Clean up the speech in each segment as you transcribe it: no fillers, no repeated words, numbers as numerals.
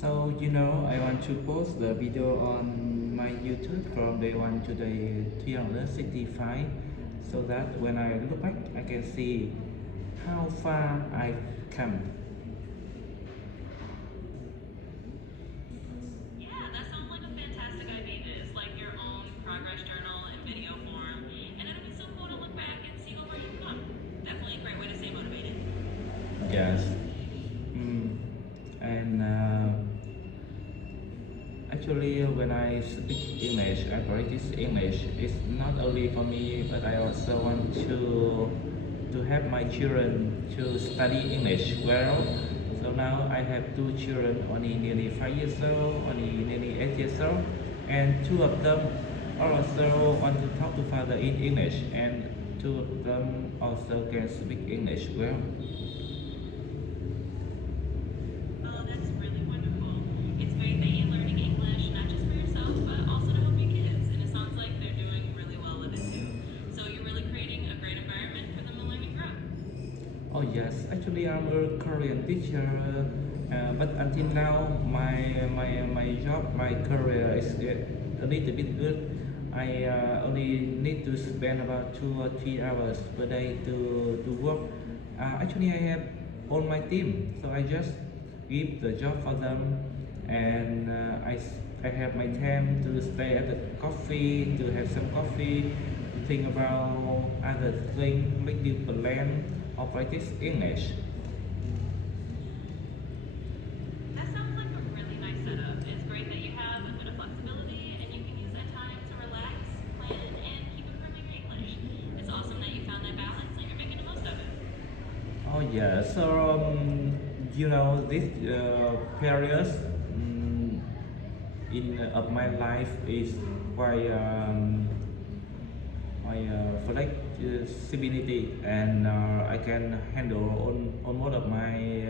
So, I want to post the video on my YouTube from day 1 to day 365 so that when I look back, I can see how far I've come. Yeah, that sounds like a fantastic idea. It's like your own progress journal in video form, and it'll be so cool to look back and see how far you've come. Definitely a great way to stay motivated. Yes. Mm. And actually, when I speak English, I practice English. It's not only for me, but I also want to help my children to study English well. So now I have two children, only nearly 5 years old, only nearly 8 years old, and two of them also want to talk to father in English, and two of them also can speak English well. Oh, that's really wonderful. It's great that you're learning English, not just for yourself, but also to help your kids. And it sounds like they're doing really well with it too. So you're really creating a great environment for them to learn and grow. Oh yes, actually I'm a Korean teacher, but until now my job, my career is a little bit good. I only need to spend about 2 or 3 hours per day to work. Actually, I have all my team, so I just give the job for them, and I have my time to stay at the coffee, to have some coffee, to think about other things, make new plan or practice English. That sounds like a really nice setup. It's great that you have a bit of flexibility and you can use that time to relax, plan, and keep improving your English. It's awesome that you found that balance and you're making the most of it. Oh yeah, so this period in of my life is quite my flexibility, and I can handle almost of my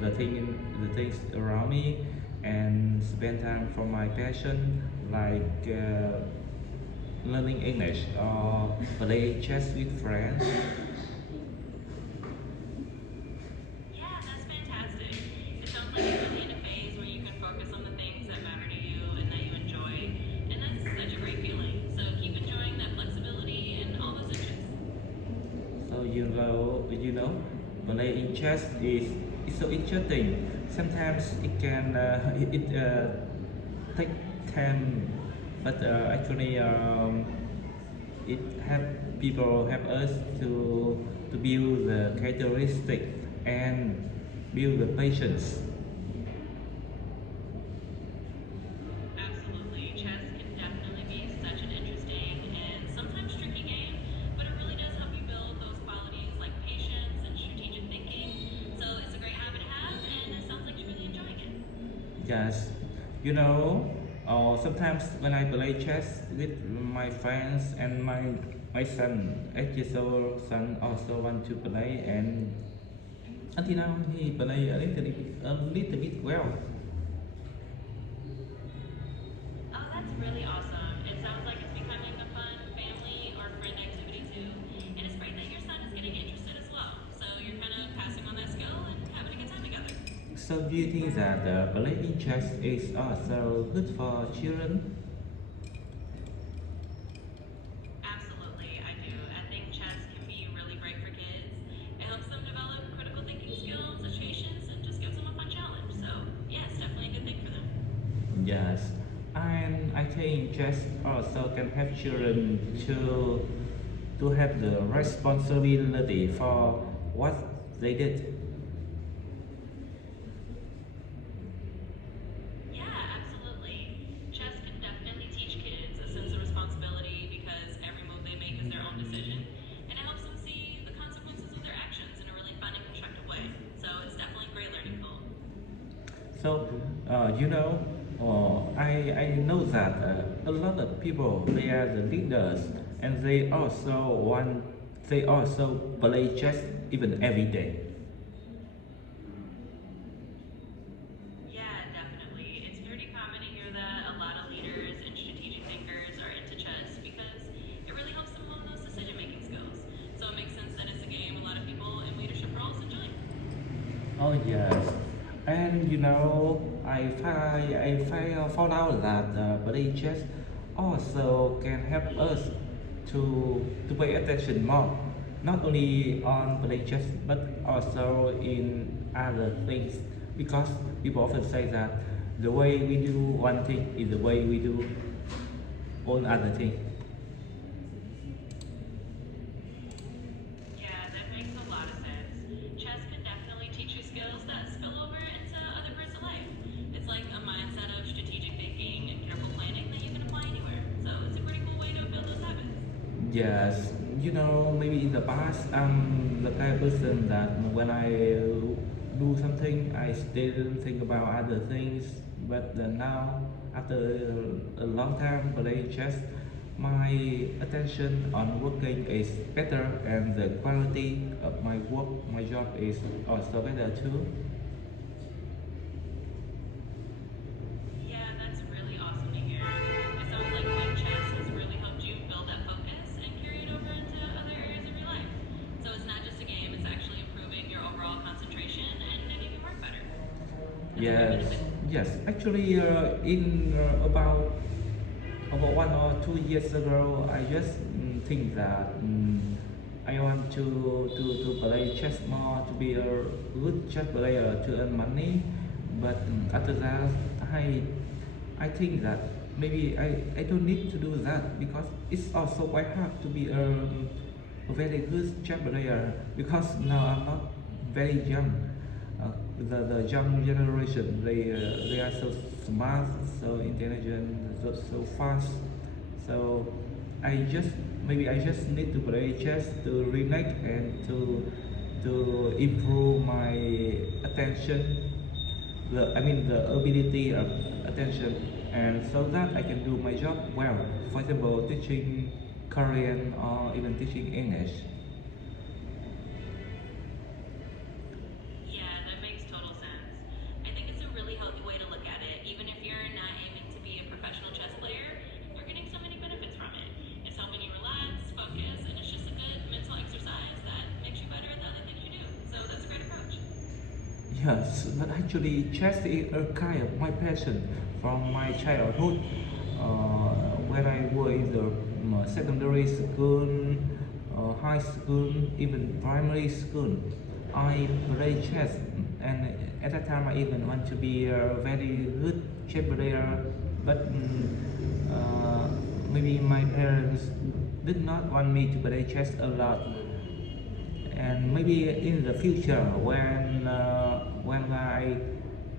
the things around me, and spend time for my passion like learning English or play chess with friends. Yeah, that's fantastic. It sounds like you're really in a phase where you can focus on the things that matter to you and that you enjoy. And that's such a great feeling. So keep enjoying that flexibility and all those interests. So playing chess is so interesting. Sometimes it can take time, but actually it help people help us to build the characteristic and build the patience. Absolutely. Chess can definitely be such an interesting and sometimes tricky game, but it really does help you build those qualities like patience and strategic thinking. So it's a great habit to have, and it sounds like you're really enjoying it. Yes, you know, sometimes when I play chess with my friends and my son, 8 years old son, also want to play, and until now he play a little bit well. Oh, that's really awesome. It sounds like it's becoming a fun family or friend activity too. And it's great that your son is getting interested as well. So you're kind of passing on that skill and having a good time together. So do you think that playing chess is also good for children? Absolutely, I do. I think chess can be really great for kids. It helps them develop critical thinking skills, patience, and just gives them a fun challenge. So, yeah, it's definitely a good thing for them. Yes, and I think chess also can help children to have the responsibility for what they did. Yeah, absolutely. Chess can definitely teach kids a sense of responsibility because every move they make is their own decision, and it helps them see the consequences of their actions in a really fun and constructive way. So it's definitely a great learning tool. So, I know that a lot of people they are the leaders, and they also play chess even every day. Yeah, definitely. It's pretty common to hear that a lot of leaders and strategic thinkers are into chess because it really helps them hone those decision making skills. So it makes sense that it's a game a lot of people in leadership roles enjoy. Oh yes, and found out that play chess also can help us to pay attention more, not only on play chess but also in other things, because people often say that the way we do one thing is the way we do all other things. Yeah, that makes a lot of sense. Chess can definitely teach you skills that spill over into other parts of life. It's like a mindset of strategic thinking and careful planning that you can apply anywhere. So it's a pretty cool way to build those habits. Yes, maybe in the past, I'm the kind of person that when I do something, I still think about other things. But now, after a long time playing chess, my attention on working is better, and the quality of my work, my job is also better too. Yeah, that's really awesome to hear. It sounds like playing chess has really helped you build that focus and carry it over into other areas of your life. So it's not just a game, it's actually improving your overall concentration and making you work better. Has there been Yes, a bit? yes. Actually, in about 1 or 2 years ago, I just think that I want to play chess more, to be a good chess player to earn money. But after that, I I think that maybe I don't need to do that, because it's also quite hard to be a very good chess player, because now I'm not very young. The young generation, they are so smart, so intelligent, so fast. So I just need to play chess to relax and to improve my attention, the ability of attention, and so that I can do my job well. For example, teaching Korean or even teaching English. Yeah, that makes total sense. I think it's a really healthy way to look at it. Even if you're not aiming to be a professional chess player, you're getting so many benefits from it. It's helping you relax, focus, and it's just a good mental exercise that makes you better at the other things you do. So that's a great approach. Yes, but actually, chess is a kind of my passion from my childhood. When I was in the secondary school, high school, even primary school, I play chess, and at that time I even want to be a very good chess player. But maybe my parents did not want me to play chess a lot, and maybe in the future when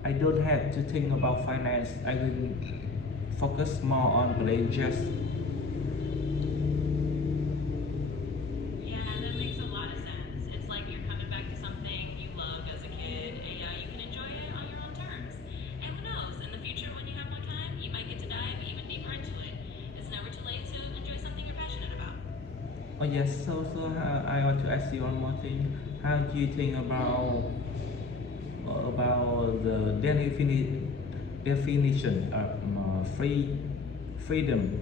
I don't have to think about finance, I will focus more on playing chess. Yeah, that makes a lot of sense. It's like you're coming back to something you loved as a kid, and you can enjoy it on your own terms. And who knows, in the future when you have more time, you might get to dive even deeper into it. It's never too late to enjoy something you're passionate about. Oh yes, I want to ask you one more thing. How do you think about the definition of freedom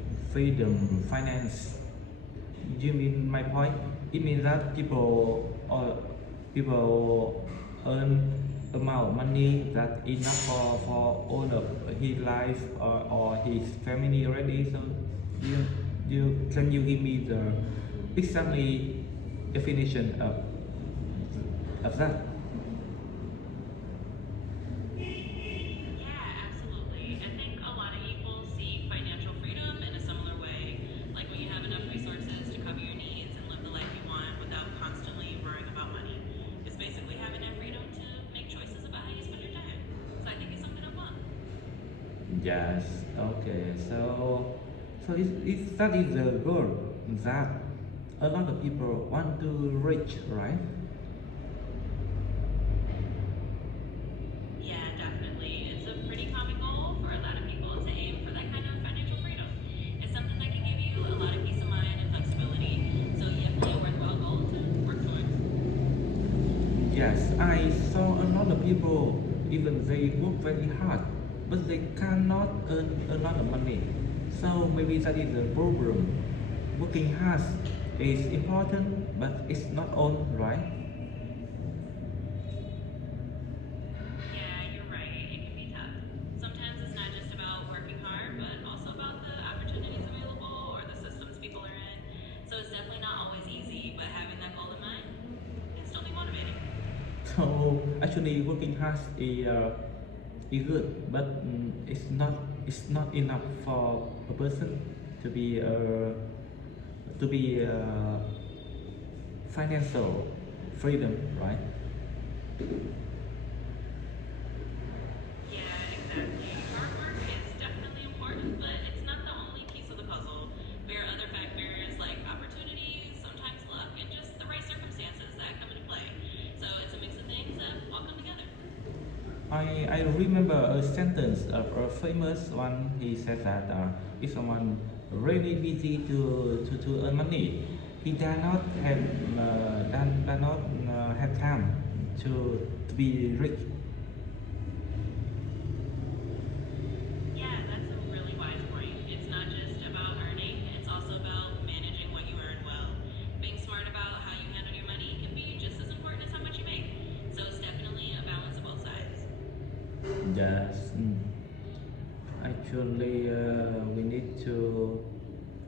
finance? Do you mean my point? It means that people earn amount of money that enough for all of his life, or his family already. So you, can you give me the exactly definition of that? Yeah, absolutely. I think a lot of people see financial freedom in a similar way. Like when you have enough resources to cover your needs and live the life you want without constantly worrying about money. It's basically having that freedom to make choices about how you spend your time. So I think it's something I want. Yes. Okay. So it's that is the goal that a lot of people want to reach, right? Yeah, definitely. It's a pretty common goal for a lot of people to aim for that kind of financial freedom. It's something that can give you a lot of peace of mind and flexibility. So definitely a worthwhile goal to work towards. Yes, I saw a lot of people, even they work very hard, but they cannot earn a lot of money. So maybe that is the problem. Working hard is important, but it's not all, right? Yeah, you're right. It can be tough. actually working hard is good, but it's not enough for a person to be financial freedom, right? Yeah, exactly. Hard work is definitely important, but it's not the only piece of the puzzle. There are other factors like opportunities, sometimes luck, and just the right circumstances that come into play. So it's a mix of things that all come together. I remember a sentence of a famous one. He said that if someone really busy to earn money, he does not have time to be rich. Yeah, that's a really wise point. It's not just about earning, it's also about managing what you earn well. Being smart about how you handle your money can be just as important as how much you make. So it's definitely a balance of both sides. Yes, actually, we need to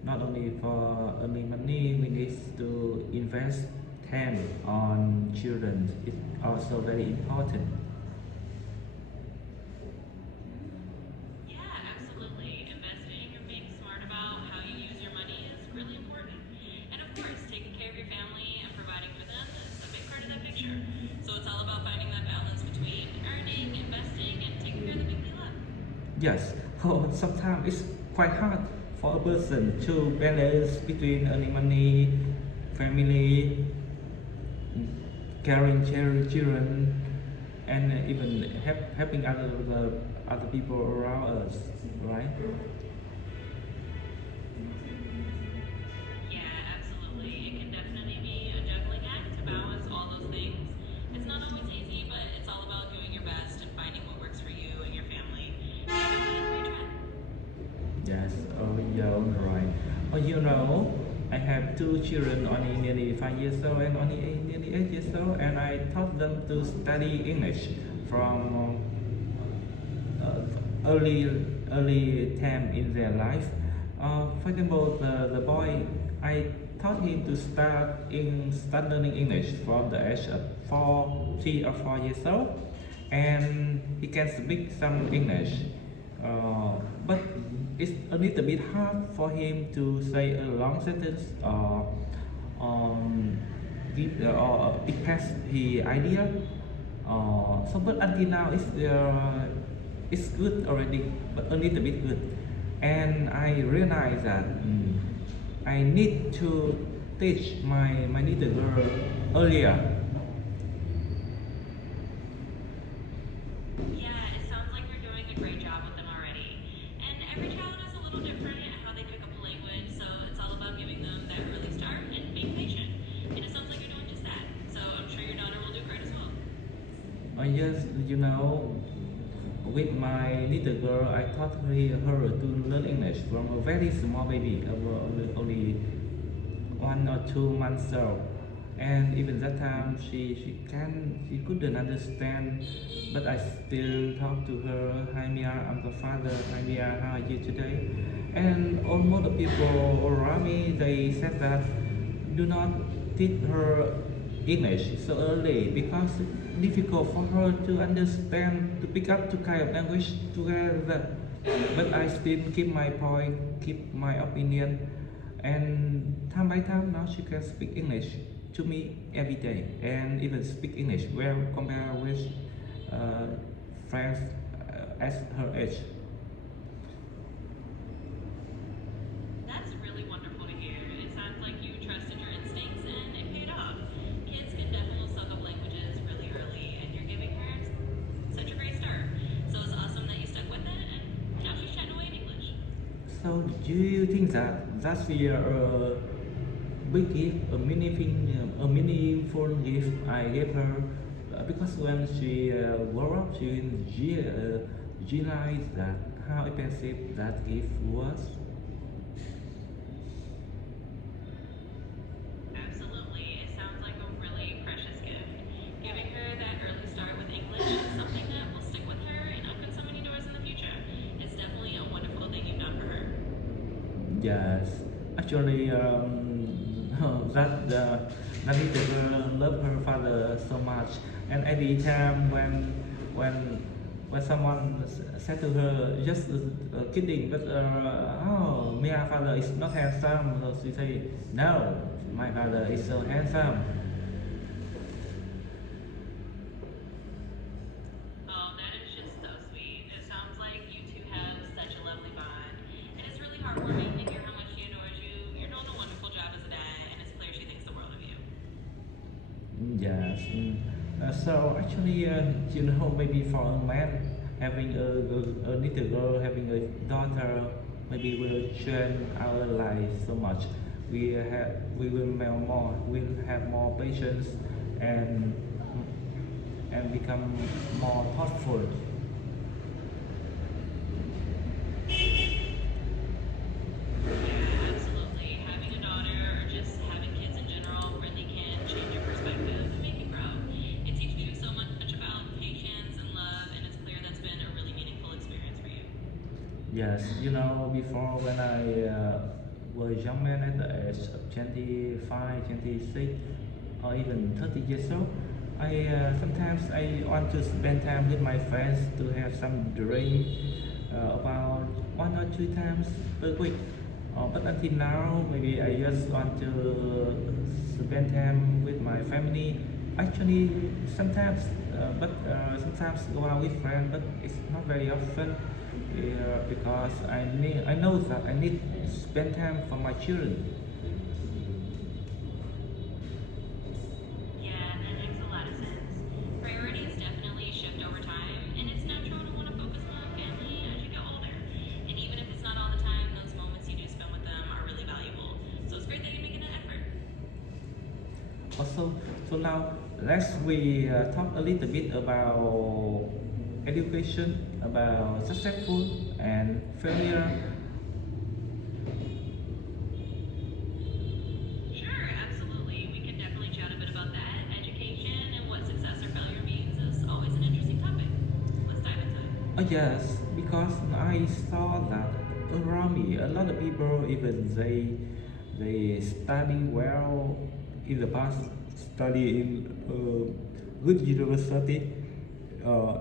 not only for earning money, we need to invest time on children. It's also very important. Yeah, absolutely. Investing or being smart about how you use your money is really important. And of course, taking care of your family and providing for them is a big part of that picture. So it's all about finding that balance between earning, investing, and taking care of the people you love. Yes, oh, sometimes it's quite hard for a person to balance between earning money, family, caring children, and even helping other people around us, right? Yeah, absolutely. It can definitely be a juggling act to balance all those things. It's not always easy, but it's all about doing your best and finding what works for you and your family. You're definitely on the right track. Yes, oh, yeah, right. Oh, I have two children, only nearly 5 years old and only nearly 8 years old, and I taught them to study English from early early time in their life. For example, the boy, I taught him to start learning English from the age of 3 or 4 years old, and he can speak some English, but it's a little bit hard for him to say a long sentence or um, or express his idea. So but until now it's good already, but a little bit good. And I realize that I need to teach my little girl earlier. Yeah, it sounds like you're doing a great job with them already. And every child is a little different at how they pick up a language, so it's all about giving them that early start and being patient. And it sounds like you're doing just that. So I'm sure your daughter will do great as well. Yes, with my little girl, I taught her to learn English from a very small baby, only 1 or 2 months old. And even that time, she couldn't understand, but I still talk to her. Hi Mia, I'm the father. Hi Mia, how are you today? And almost the people around me, they said that do not teach her English so early because it's difficult for her to understand, to pick up two kind of language together. But I still keep my point, keep my opinion, and time by time now she can speak English to me every day, and even speak English well compared with uh, friends at her age. That's really wonderful to hear. It sounds like you trusted your instincts and it paid off. Kids can definitely soak up languages really early, and you're giving her such a great start. So it's awesome that you stuck with it, and now she's chatting away in English. So do you think that that's a big gift, a meaningful gift I gave her? Because when she grew up, realized that how expensive that gift was. Absolutely. It sounds like a really precious gift. Giving her that early start with English is something that will stick with her and open so many doors in the future. It's definitely a wonderful thing you've done for her. Yes, actually, that little girl loved her father so much, And every time when when someone said to her, just kidding, but oh, my father is not handsome, so she say, no, my father is so handsome. Oh, that is just so sweet. It sounds like you two have such a lovely bond. And it's really heartwarming to hear how much she adores you. You're doing a wonderful job as a dad, and it's clear she thinks the world of you. Yes. So actually, maybe for a man having a little girl, having a daughter, maybe will change our life so much. We will have more patience and become more thoughtful. Yeah, absolutely. Having a daughter or just having kids in general really can change your perspective and make you grow. It teaches you so much about patience and love, and it's clear that's been a really meaningful experience for you. Yes, before when I was young man at the age of 25, 26, or even 30 years old, sometimes I want to spend time with my friends to have some drink about 1 or 2 times per week. But until now, maybe I just want to spend time with my family. Actually, sometimes, sometimes go out with friends, but it's not very often. Because I know that I need to spend time for my children. Yeah, that makes a lot of sense. Priorities definitely shift over time, and it's natural to want to focus more on family as you get older. And even if it's not all the time, those moments you do spend with them are really valuable. So it's great that you're making that effort. Also, so now let's we talk a little bit about education, about successful and failure. Sure, absolutely. We can definitely chat a bit about that. Education and what success or failure means is always an interesting topic. Let's dive into it. Yes, because I saw that around me, a lot of people, even they study well in the past, study in good university, uh,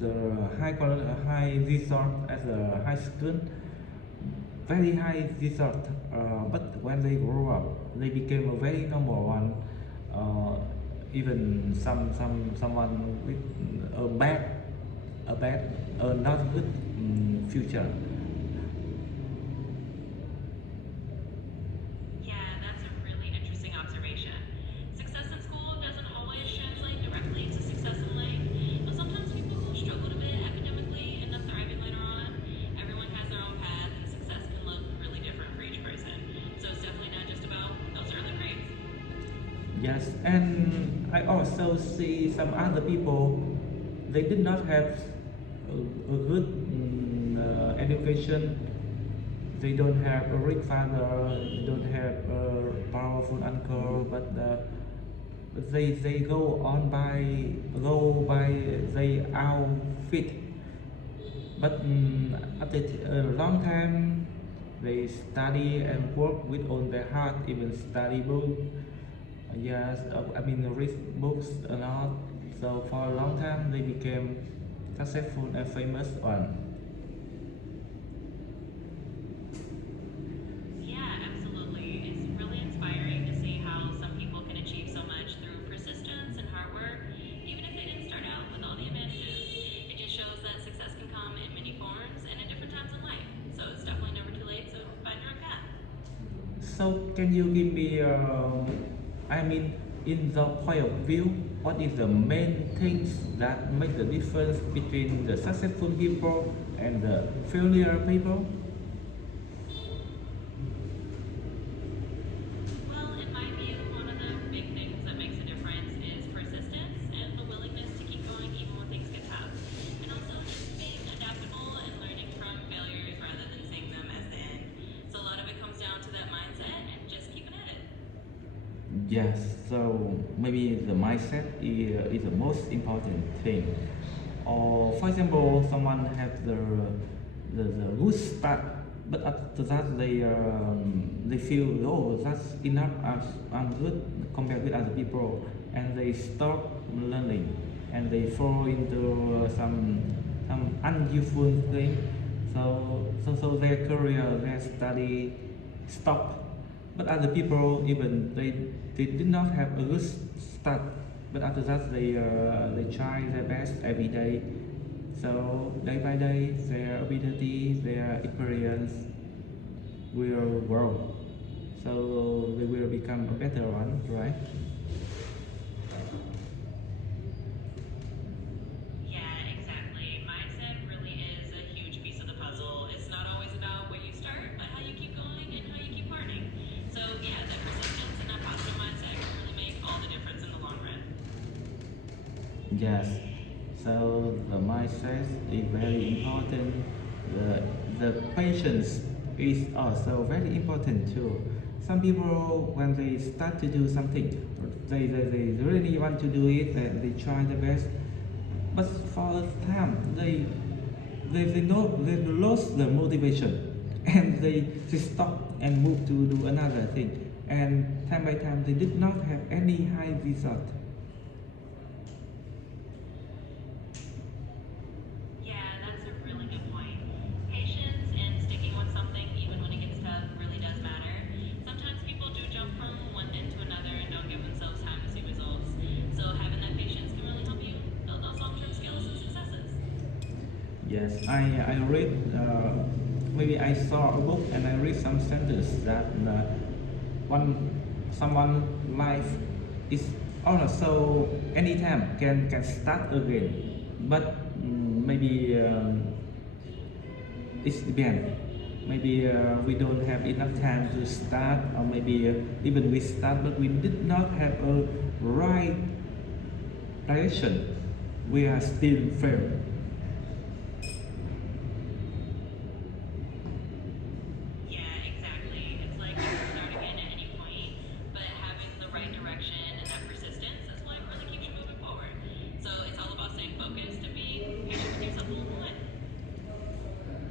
the high result as a high school, very high result. But when they grow up, they became a very number one. Uh, Even someone with a bad a bad not good future. Yeah, that's a really interesting observation. Success in school doesn't always translate directly to success in life, but sometimes people who struggled a bit academically end up thriving later on. Everyone has their own path, and success can look really different for each person. So it's definitely not just about those early grades. Yes, and I also see some other people, they did not have a good education. They don't have a rich father, they don't have a powerful uncle, but they go by their outfit. But after a long time, they study and work with all their heart, even study book. Yes, I mean read books a lot. So for a long time, they became successful and famous one. Yeah, absolutely. It's really inspiring to see how some people can achieve so much through persistence and hard work, even if they didn't start out with all the advantages. It just shows that success can come in many forms and at different times in life. So it's definitely never too late to find your own path. So can you give me, I mean, in the point of view, what is the main things that make the difference between the successful people and the failure people? Well, in my view, one of the big things that makes a difference is persistence and the willingness to keep going even when things get tough. And also just being adaptable and learning from failures rather than seeing them as the end. So a lot of it comes down to that mindset and just keeping at it. Yes, so maybe the mindset is the most important thing. Or for example, someone have the good start, but after that they feel, oh, that's enough. I'm good compared with other people. and they stop learning and they fall into some unuseful thing. So their career, their study stop. But other people, even they did not have a good start, but after that they try their best every day. So day by day, their ability, their experience will grow. So they will become a better one, right? Yeah, exactly. Mindset really is a huge piece of the puzzle. It's not always about where you start, but how you keep going and how you keep learning. So, yeah, that persistence and that positive mindset can really make all the difference in the long run. Yes. So the mindset is very important. The the patience is also very important too. Some people when they start to do something, they really want to do it and they try their best. But for a time they know they lost the motivation and they stop and move to do another thing. And time by time they did not have any high result. Yeah, that's a really good point. Patience and sticking with something, even when it gets tough, really does matter. Sometimes people do jump from one thing to another and don't give themselves time to see results. So, having that patience can really help you build those long term skills and successes. Yes, I read, maybe I saw a book and I read some sentence that one someone life is also anytime can start again, but maybe it's depend. Maybe we don't have enough time to start, or maybe even we start, but we did not have a right direction. We are still fail. Yeah, exactly. It's like you can start again at any point, but having the right direction and that persistence is what really keeps you moving forward. So it's all about staying focused and being patient with yourself along the way.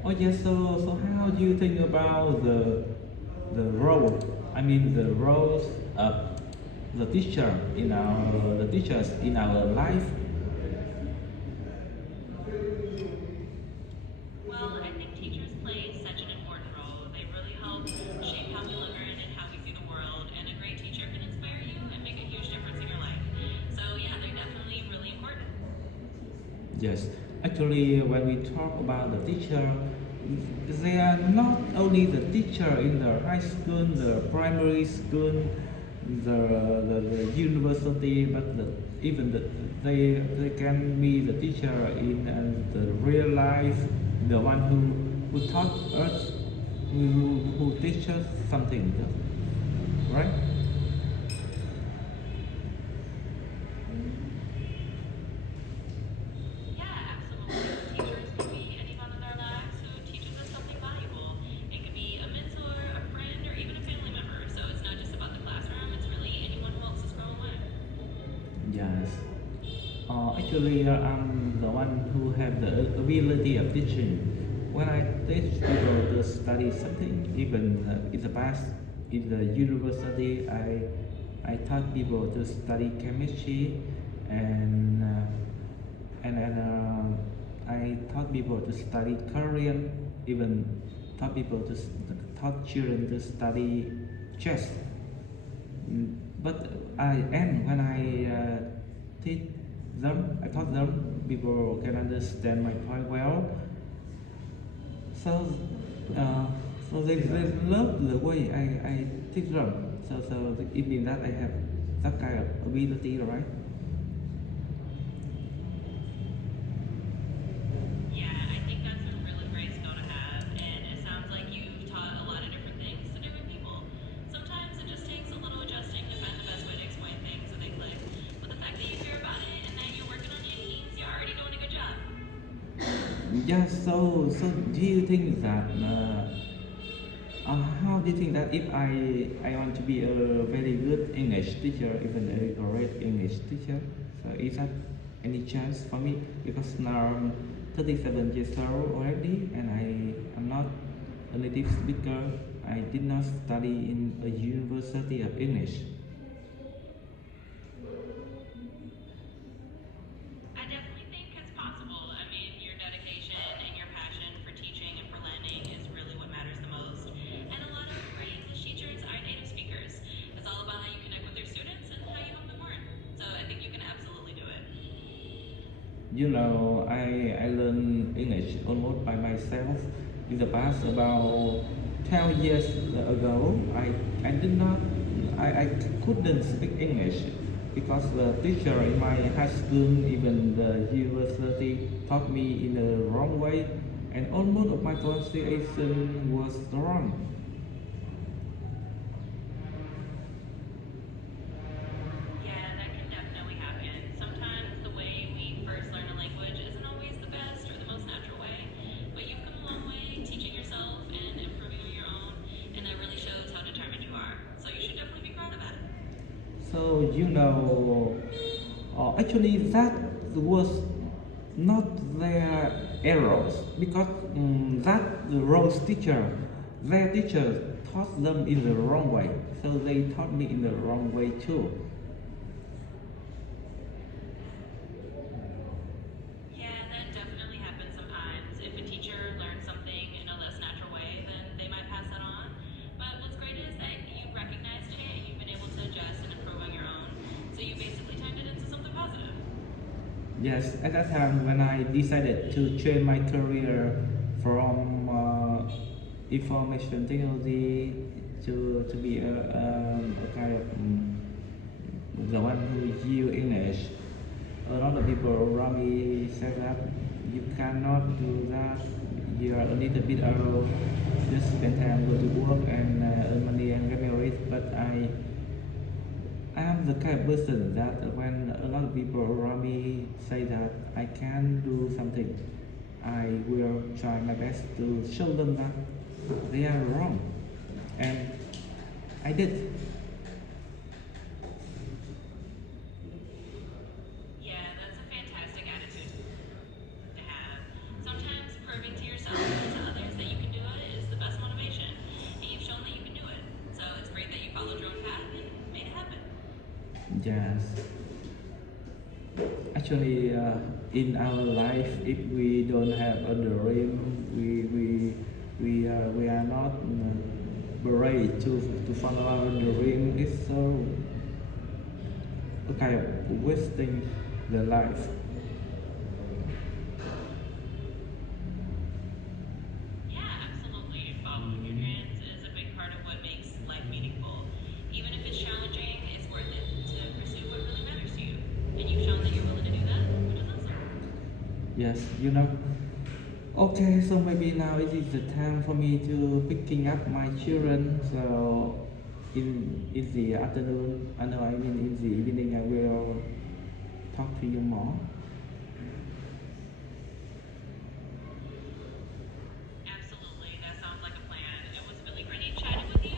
Oh yes, so how do you think about the role? I mean the roles of the teachers in our life. Well, I think teachers play such an important role. They really help shape how we learn and how we see the world, and a great teacher can inspire you and make a huge difference in your life. So, yeah, they're definitely really important. Yes, actually, when we talk about the teacher, they are not only the teacher in the high school, the primary school, the university, but even they can be the teacher in the real life, the one who taught us, who teach us something, right? Yeah, absolutely. Teachers can be anyone in our lives who teaches us something valuable. It could be a mentor, a friend, or even a family member. So it's not just about the classroom, it's really anyone who helps us grow in life. Yes. Actually, I'm the one who have the ability of teaching. When I teach people to study something, even in the past, in the university, I taught people to study chemistry, and I taught people to study Korean, even taught children to study chess. But when I teach them, I taught them, people can understand my point well. So, uh, they love the way I teach them. So it means that I have that kind of ability, right? Yeah, I think that's a really great skill to have, and it sounds like you've taught a lot of different things to different people. Sometimes it just takes a little adjusting to find the best way to explain things so they click. But the fact that you care about it and that you're working on it means you're already doing a good job. Yeah. So do you think that? How do you think that if I want to be a very good English teacher, even a great English teacher, so is that any chance for me? Because now I'm 37 years old already, and I am not a native speaker. I did not study in a university of English. You know, I learned English almost by myself. In the past, about 12 years ago, I did not, I couldn't speak English because the teacher in my high school, even the university, taught me in the wrong way, and almost of my pronunciation was wrong. Yeah, that can definitely happen. Sometimes the way we first learn a language isn't always the best or the most natural way, but you've come a long way teaching yourself and improving on your own, and that really shows how determined you are. So you should definitely be proud of that. So actually that was not their errors because that the wrong teacher, their teacher taught them in the wrong way. So they taught me in the wrong way too. Yeah, that definitely happens sometimes. If a teacher learns something in a less natural way, then they might pass that on. But what's great is that you recognized it and you've been able to adjust and improve on your own. So you basically turned it into something positive. Yes, at that time when I decided to change my career from information technology to be a kind of the one who use English. A lot of people around me say that you cannot do that. You are a little bit old. Just spend time, go to work and earn money and get married. But I am the kind of person that when a lot of people around me say that I can do something, I will try my best to show them that they are wrong. And I did. Yeah, that's a fantastic attitude to have. Sometimes proving to yourself and to others that you can do it is the best motivation. And you've shown that you can do it. So it's great that you followed your own path and made it happen. Yes. Actually, in our life, if we don't have a dream, we are not brave to follow our dream. It's so a kind of wasting the life. Yeah, absolutely. Following your dreams is a big part of what makes life meaningful. Even if it's challenging, it's worth it to pursue what really matters to you. And you've shown that you're willing to do that, which is awesome. Yes, you know. Okay, so maybe now it is the time for me to picking up my children. So in the afternoon, I know I mean in the evening, I will talk to you more.